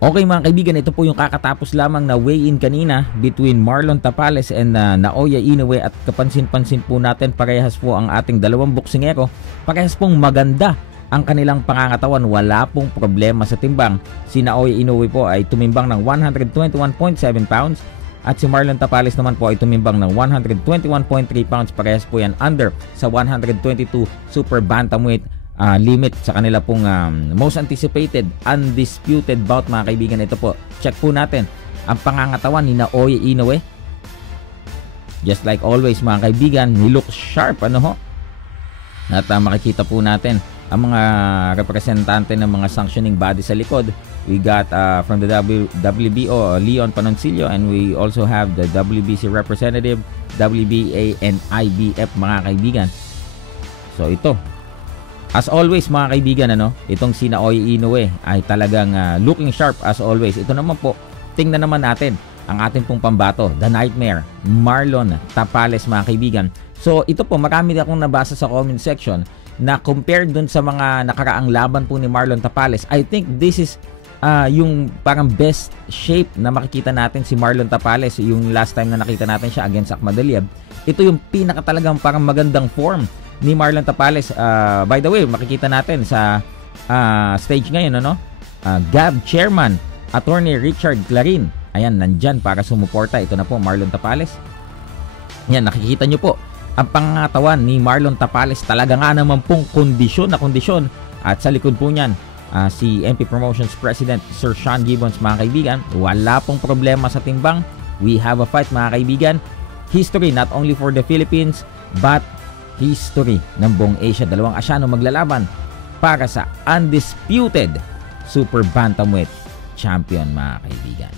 Okay mga kaibigan, ito po yung kakatapos lamang na weigh-in kanina between Marlon Tapales and Naoya Inoue, at kapansin-pansin po natin parehas po ang ating dalawang boksingero. Parehas pong maganda ang kanilang pangangatawan, wala pong problema sa timbang. Si Naoya Inoue po ay tumimbang ng 121.7 pounds at si Marlon Tapales naman po ay tumimbang ng 121.3 pounds. Parehas po yan under sa 122 super bantamweight limit sa kanila pong most anticipated, undisputed bout mga kaibigan. Ito po, check po natin ang pangangatawan ni Naoya Inoue. Just like always mga kaibigan, he looks sharp, ano ho? At makikita po natin ang mga representante ng mga sanctioning body sa likod. We got from the WBO, Leon Panoncillo, and we also have the WBC representative, WBA and IBF mga kaibigan. So ito, as always mga kaibigan, itong si Naoya Inoue ay talagang looking sharp as always. Ito naman po, tingnan naman natin ang ating pong pambato, The Nightmare, Marlon Tapales mga kaibigan. So ito po, marami akong nabasa sa comment section na compared dun sa mga nakaraang laban po ni Marlon Tapales, I think this is yung parang best shape na makikita natin si Marlon Tapales. Yung last time na nakita natin siya against Akhmad Aliyev, ito yung pinaka talagang parang magandang form ni Marlon Tapales. By the way, makikita natin sa stage ngayon, GAB Chairman, Attorney Richard Clarin. Ayan, nandyan para sumuporta. Ito na po, Marlon Tapales. Yan, nakikita nyo po ang pangatawan ni Marlon Tapales. Talaga nga naman pong kondisyon na kondisyon. At sa likod po niyan, si MP Promotions President Sir Sean Gibbons mga kaibigan. Wala pong problema sa timbang. We have a fight mga kaibigan. History not only for the Philippines, but history ng buong Asia. Dalawang Asyano maglalaban para sa undisputed super bantamweight champion mga kaibigan.